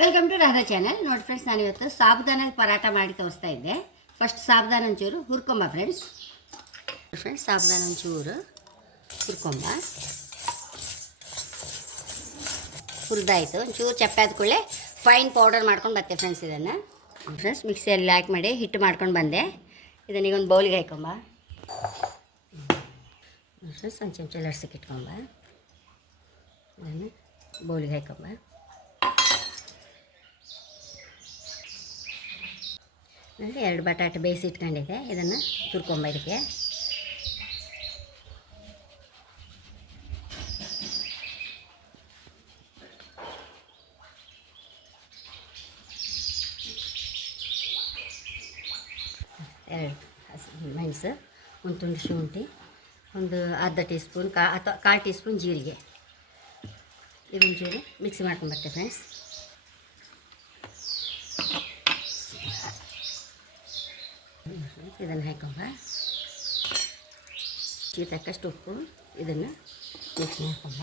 Welcome to Radha channel ನೋಡಿ friends ನಾನು ಇವತ್ತು ಸಾಬುದಾನ ಪರಾಟ ಮಾಡಿ ತೋರಿಸ್ತಾ ಇದ್ದೆ. ಫಸ್ಟ್ ಸಾಬುದಾನ ಒಂಚೂರು, ಹುರ್ಕೊಂಬ ಫ್ರೆಂಡ್ಸ್ ಫ್ರೆಂಡ್ಸ್ ಸಾಬುದಾನ ಒಂಚೂರು, ಹುರ್ಕೊಂಬ. ಹುರಿದಾಯಿತು. ಒಂಚೂರು ಚಪ್ಪೆ ಕೂಡಲೇ ಫೈನ್ ಪೌಡರ್ ಮಾಡ್ಕೊಂಡು ಬರ್ತೆ ಫ್ರೆಂಡ್ಸ್ ಇದನ್ನು. ಫ್ರೆಂಡ್ಸ್ ಮಿಕ್ಸಿಯಲ್ಲಿ ಹಾಕಿ ಮಾಡಿ, ಹಿಟ್ಟು ಮಾಡ್ಕೊಂಡು ಬಂದೆ. ಇದನ್ನ ಒಂದು ಬೌಲಿಗೆ ಹಾಕೊಂಬ. ಫ್ರೆಂಡ್ಸ್ ಒಂದು ಚಮಚ ಲಡ್ಸಕ್ಕೆ ಇಟ್ಕೊಂಬ. ಇದನ್ನು ಬೌಲಿಗೆ ಹಾಕೊಂಬ. ಅಂದರೆ ಎರಡು ಬಟಾಟೆ ಬೇಯಿಸಿ ಇಟ್ಕೊಂಡಿದ್ದೆ. ಇದನ್ನು ತುರ್ಕೊಂಬ ಎರಡು ಮೆಣಸು, ಒಂದು ತುಂಡು ಶುಂಠಿ, ಒಂದು ಅರ್ಧ ಟೀ ಸ್ಪೂನ್ ಕಾ ಅಥವಾ ಕಾಲು ಟೀ ಸ್ಪೂನ್ ಜೀರಿಗೆ. ಇದೊಂಚೂರು ಮಿಕ್ಸಿ ಮಾಡ್ಕೊಂಡು ಬರ್ತೇವೆ ಫ್ರೆಂಡ್ಸ್ ಇದನ್ನು ಹಾಕೊಂಬ ತಕ್ಕಷ್ಟು ಉಪ್ಪು ಇದನ್ನು ಮಿಕ್ಸ್ ಮಾಡ್ಕೊಂಬ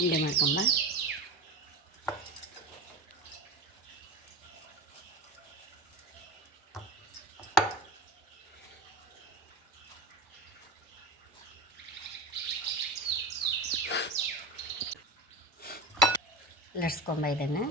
ಉಂಡೆ ಮಾಡ್ಕೊಂಬ ಲಡ್ಸ್ಕೊಂಬ ಇದನ್ನು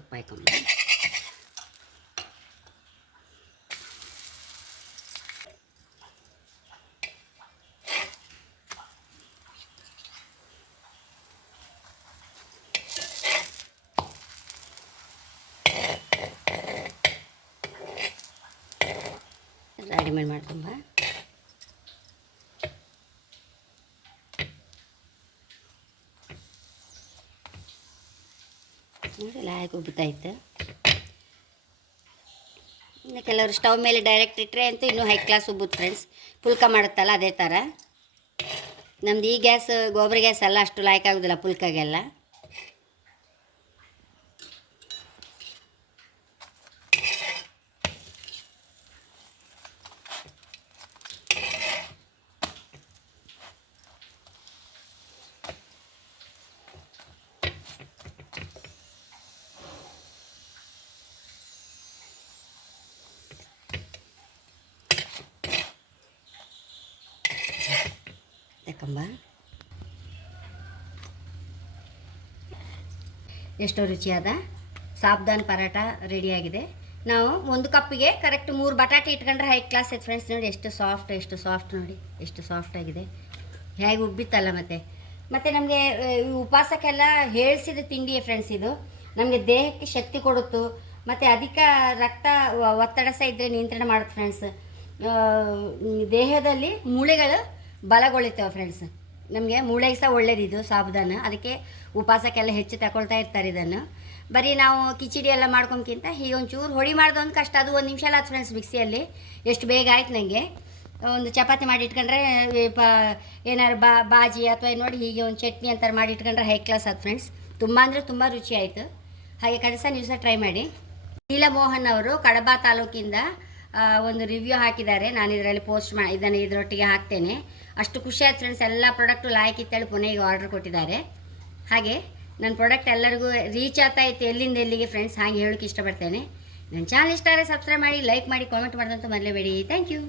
ತುಪ್ಪ ಹಾಕೊಂಬ ರೆಡಿಮೇಡ್ ಮಾಡ್ಕೊಂಬ ನೋಡಿ ಉಬ್ಬುತ್ತಾಯಿತ್ತು ಇನ್ನು ಕೆಲವರು ಸ್ಟವ್ ಮೇಲೆ ಡೈರೆಕ್ಟ್ ಇಟ್ಟರೆ ಅಂತೂ ಇನ್ನೂ ಹೈ ಕ್ಲಾಸ್ ಉಬ್ಬುತ್ತೆ ಫ್ರೆಂಡ್ಸ್ ಪುಲ್ಕ ಮಾಡುತ್ತಲ್ಲ ಅದೇ ಥರ ನಮ್ದು ಈ ಗ್ಯಾಸ್ ಗೋಬರ್ ಗ್ಯಾಸ್ ಅಲ್ಲ ಅಷ್ಟು ಲಾಯಕ್ ಆಗೋದಿಲ್ಲ ಪುಲ್ಕಾಗೆಲ್ಲ. ತಕೊಂಬ ಎಷ್ಟೋ ರುಚಿಯಾದ ಸಾಬ್ದಾನ್ ಪರಾಟ ರೆಡಿಯಾಗಿದೆ. ನಾವು ಒಂದು ಕಪ್ಪಿಗೆ ಕರೆಕ್ಟ್ ಮೂರು ಬಟಾಟೆ ಇಟ್ಕೊಂಡ್ರೆ ಹೈ ಕ್ಲಾಸ್ ಐತೆ ಫ್ರೆಂಡ್ಸ್ ನೋಡಿ, ಎಷ್ಟು ಸಾಫ್ಟ್ ಎಷ್ಟು ಸಾಫ್ಟ್ ನೋಡಿ, ಎಷ್ಟು ಸಾಫ್ಟ್ ಆಗಿದೆ. ಹೇಗೆ ಉಬ್ಬಿತ್ತಲ್ಲ ಮತ್ತೆ? ಮತ್ತು ನಮಗೆ ಉಪವಾಸಕ್ಕೆಲ್ಲ ಹೇಳಿಸಿದ ತಿಂಡಿಯೇ ಫ್ರೆಂಡ್ಸ್ ಇದು. ನಮಗೆ ದೇಹಕ್ಕೆ ಶಕ್ತಿ ಕೊಡುತ್ತು. ಮತ್ತು ಅಧಿಕ ರಕ್ತ ಒತ್ತಡ ಸಹ ಇದ್ದರೆ ನಿಯಂತ್ರಣ ಮಾಡುತ್ತೆ ಫ್ರೆಂಡ್ಸ್ ದೇಹದಲ್ಲಿ ಮೂಳೆಗಳು ಬಲಗೊಳ್ಳುತ್ತವೆ ಫ್ರೆಂಡ್ಸ್ ನಮಗೆ ಮೂಳೆಗೆ ಸಹ ಒಳ್ಳೇದಿದು ಸಾಬುದಾನ. ಅದಕ್ಕೆ ಉಪವಾಸಕ್ಕೆಲ್ಲ ಹೆಚ್ಚು ತಗೊಳ್ತಾ ಇರ್ತಾರೆ ಇದನ್ನು. ಬರೀ ನಾವು ಕಿಚಡಿ ಎಲ್ಲ ಮಾಡ್ಕೊಂಡ್ಕಿಂತ ಹೀಗೆ ಒಂಚೂರು ಹೊಡಿ ಮಾಡ್ದೊಂದು ಕಷ್ಟ. ಅದು ಒಂದು ನಿಮಿಷ ಆಯ್ತು ಫ್ರೆಂಡ್ಸ್ ಮಿಕ್ಸಿಯಲ್ಲಿ. ಎಷ್ಟು ಬೇಗ ಆಯ್ತು ನನಗೆ ಒಂದು ಚಪಾತಿ ಮಾಡಿ ಇಟ್ಕೊಂಡ್ರೆ ಪ ಏನಾದ್ರು ಬಾ, ಬಾಜಿ ಅಥವಾ ನೋಡಿ ಹೀಗೆ ಒಂದು ಚಟ್ನಿ ಅಂತಾರೆ ಮಾಡಿ ಇಟ್ಕೊಂಡ್ರೆ ಹೈ ಕ್ಲಾಸ್ ಆಯ್ತು ಫ್ರೆಂಡ್ಸ್ ತುಂಬ ಅಂದರೆ ತುಂಬ ರುಚಿ ಆಯಿತು. ಹಾಗೆ ಕಡಸ ನೀವು ಸಹ ಟ್ರೈ ಮಾಡಿ. ನೀಲಮೋಹನ್ ಅವರು ಕಡಬ ತಾಲೂಕಿಂದ ಒಂದು ರಿವ್ಯೂ ಹಾಕಿದ್ದಾರೆ. ನಾನು ಇದರಲ್ಲಿ ಪೋಸ್ಟ್ ಮಾ ಇದನ್ನು ಇದರೊಟ್ಟಿಗೆ ಹಾಕ್ತೇನೆ. ಅಷ್ಟು ಖುಷಿ ಆಯ್ತು ಫ್ರೆಂಡ್ಸ್ ಎಲ್ಲ ಪ್ರಾಡಕ್ಟು ಲಾಯಕ್ ಇತ್ತೇಳಿ ಪುನಃ ಈಗ ಆರ್ಡರ್ ಕೊಟ್ಟಿದ್ದಾರೆ. ಹಾಗೆ ನನ್ನ ಪ್ರಾಡಕ್ಟ್ ಎಲ್ಲರಿಗೂ ರೀಚ್ ಆಗ್ತಾ ಇತ್ತು ಎಲ್ಲಿಂದ ಎಲ್ಲಿಗೆ ಫ್ರೆಂಡ್ಸ್ ಹಾಗೆ ಹೇಳೋಕ್ಕೆ ಇಷ್ಟಪಡ್ತೇನೆ. ನನ್ನ ಚಾನಲ್ ಇಷ್ಟ ಆದರೆ ಸಬ್ಸ್ಕ್ರೈಬ್ ಮಾಡಿ ಲೈಕ್ ಮಾಡಿ ಕಾಮೆಂಟ್ ಮಾಡೋದಂತ ಮರಲೇಬೇಡಿ. Thank you